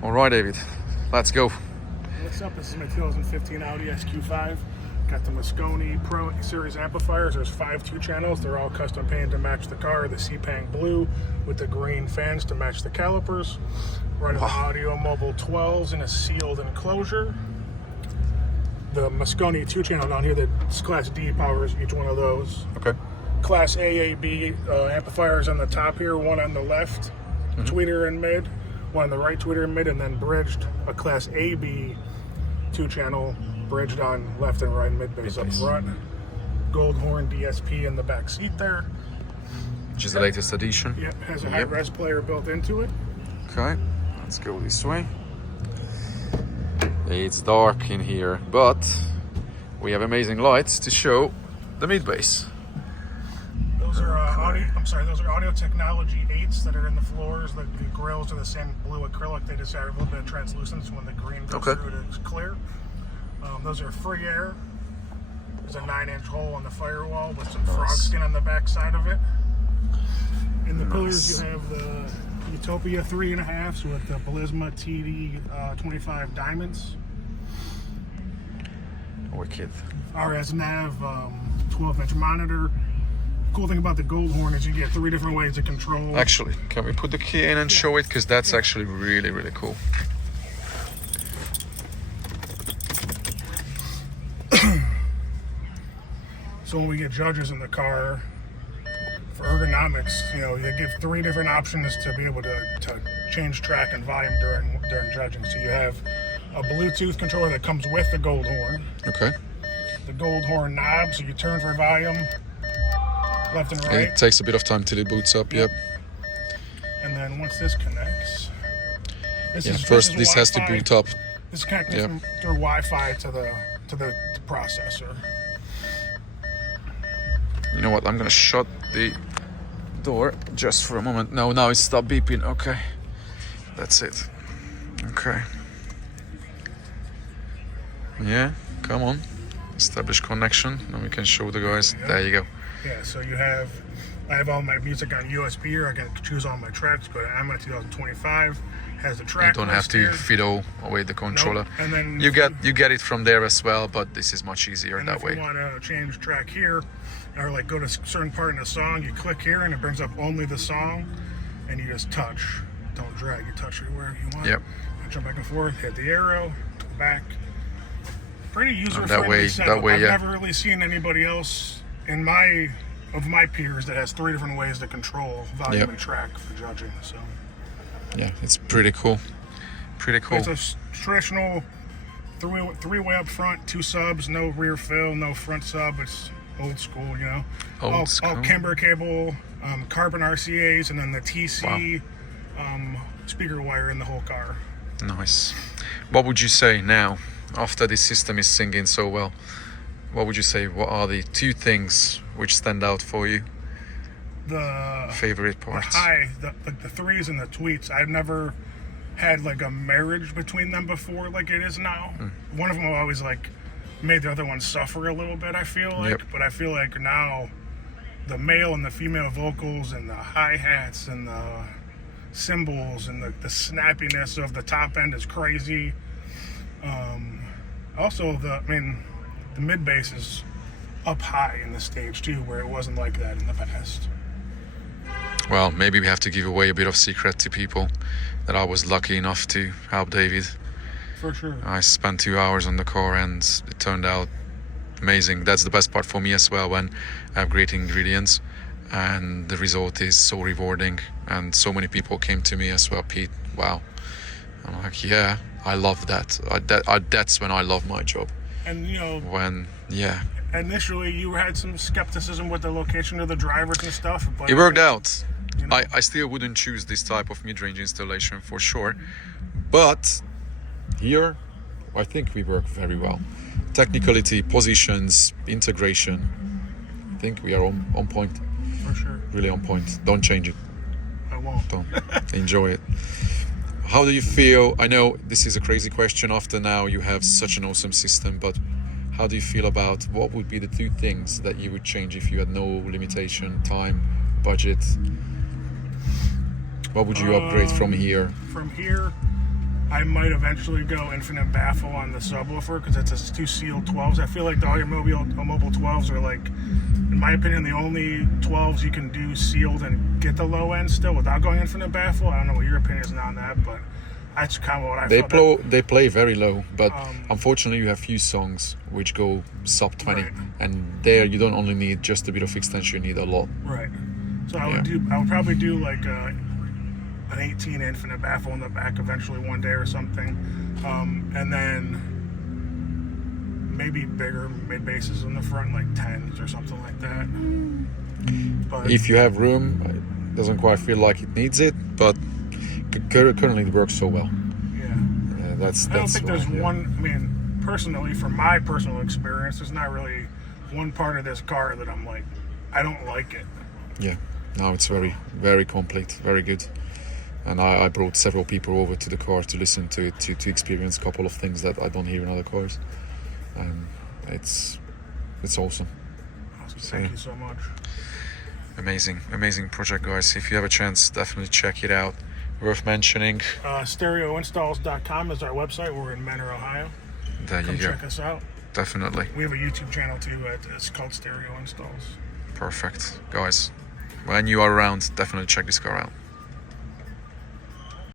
All right, David, let's go. What's up? This is my 2015 Audi SQ5. Got the Mosconi Pro Series amplifiers. There's 5 2-channels. They're all custom painted to match the car. The C-Pang blue with the green fans to match the calipers. Running the audio Mobil 12s in a sealed enclosure. The Mosconi 2-channel down here, that's Class D powers each one of those. Okay. Class A, B amplifiers on the top here, one on the left, tweeter and mid, one on the right, tweeter and mid, and then bridged a Class AB 2-channel bridged on left and right mid bass up front. Goldhorn DSP in the back seat there. Which is the latest edition. Yep, has a high-res player built into it. Okay, let's go this way. It's dark in here, but we have amazing lights to show the mid bass. Those are those are Audio Technology 8s that are in the floors. The grills are the same blue acrylic. They just add a little bit of translucence when the green goes through it. It's clear. Those are free air. There's a 9-inch hole in the firewall with some frog skin on the back side of it. In the pillars, you have the Utopia 3.5s with the Bliesma TD 25 diamonds. Wicked. RS nav, 12-inch monitor. Cool thing about the Goldhorn is you get 3 different ways to control. Actually, can we put the key in and show it? Because that's actually really, really cool. So when we get judges in the car, for ergonomics, you give 3 different options to be able to change track and volume during judging. So you have a Bluetooth controller that comes with the Goldhorn. Okay. The Goldhorn knob, so you turn for volume, left and right. It takes a bit of time till it boots up, yep. And then once this connects, this has to boot up. This is connected through Wi-Fi to the processor. You know what, I'm gonna shut the door just for a moment. No, now it stopped beeping. Okay, that's it. Okay. Yeah, come on. Establish connection. Now we can show the guys. There you go. Yeah, so I have all my music on USB here. I can choose all my tracks. Go to AMA 2025. Has the track. You don't have to fiddle away the controller. Nope. And then you get it from there as well, but this is much easier that way. If you want to change track here, or like go to a certain part in the song, you click here and it brings up only the song, and you just touch. Don't drag. You touch it wherever you want. Yep. You jump back and forth. Hit the arrow. Back. Pretty user-friendly setup. That way, I've never really seen anybody else of my peers that has 3 different ways to control volume and track for judging. So. Yeah, it's pretty cool. Pretty cool. It's a traditional 3-way up front, 2 subs, no rear fill, no front sub. It's old school, All Kimber cable, carbon RCAs, and then the TC speaker wire in the whole car. Nice. What would you say now, after this system is singing so well? What would you say? What are the 2 things which stand out for you? The favorite parts. The 3s and the tweets. I've never had like a marriage between them before like it is now. One of them always made the other one suffer a little bit, I feel like. But I feel like now the male and the female vocals and the hi-hats and the cymbals and the snappiness of the top end is crazy. Also the mid bass is up high in the stage too, where it wasn't like that in the past. Well, maybe we have to give away a bit of secret to people that I was lucky enough to help David. For sure. I spent 2 hours on the car and it turned out amazing. That's the best part for me as well, when I have great ingredients and the result is so rewarding. And so many people came to me as well, Pete, wow. I'm like, yeah, I love that. That's when I love my job. And initially you had some skepticism with the location of the drivers and stuff, but it worked out. I still wouldn't choose this type of mid-range installation for sure, but here I think we work very well. Technicality, positions, integration, I think we are on point. For sure. Really on point. Don't change it. I won't. Don't. Enjoy it. How do you feel? I know this is a crazy question after now you have such an awesome system, but how do you feel about what would be the 2 things that you would change if you had no limitation, time, budget? What would you upgrade from here? From here, I might eventually go infinite baffle on the subwoofer because it's a 2 sealed 12s. I feel like all your Mobil 12s are like, in my opinion, the only 12s you can do sealed and get the low end still without going infinite baffle. I don't know what your opinion is on that, but that's kind of what I felt. They play very low, but unfortunately you have few songs which go sub 20, Right. and there you don't only need just a bit of extension, you need a lot. Right. So I would probably do like an 18 infinite baffle in the back eventually one day or something, and then maybe bigger mid basses in the front, like 10s or something like that. But If you have room, it doesn't quite feel like it needs it, but currently it works so well. yeah, That's I don't think why, there's yeah. one. I mean, personally, from my personal experience, there's not really one part of this car that I'm like, I don't like it. Yeah, no, it's very, very complete, very good. And I brought several people over to the car to listen to it, to experience a couple of things that I don't hear in other cars. And it's awesome. Thank you so much. Amazing project, guys. If you have a chance, definitely check it out. Worth mentioning. StereoInstalls.com is our website. We're in Menor, Ohio. There Come you go. check us out. Definitely. We have a YouTube channel too. It's called Stereo Installs. Perfect. Guys, when you are around, definitely check this car out.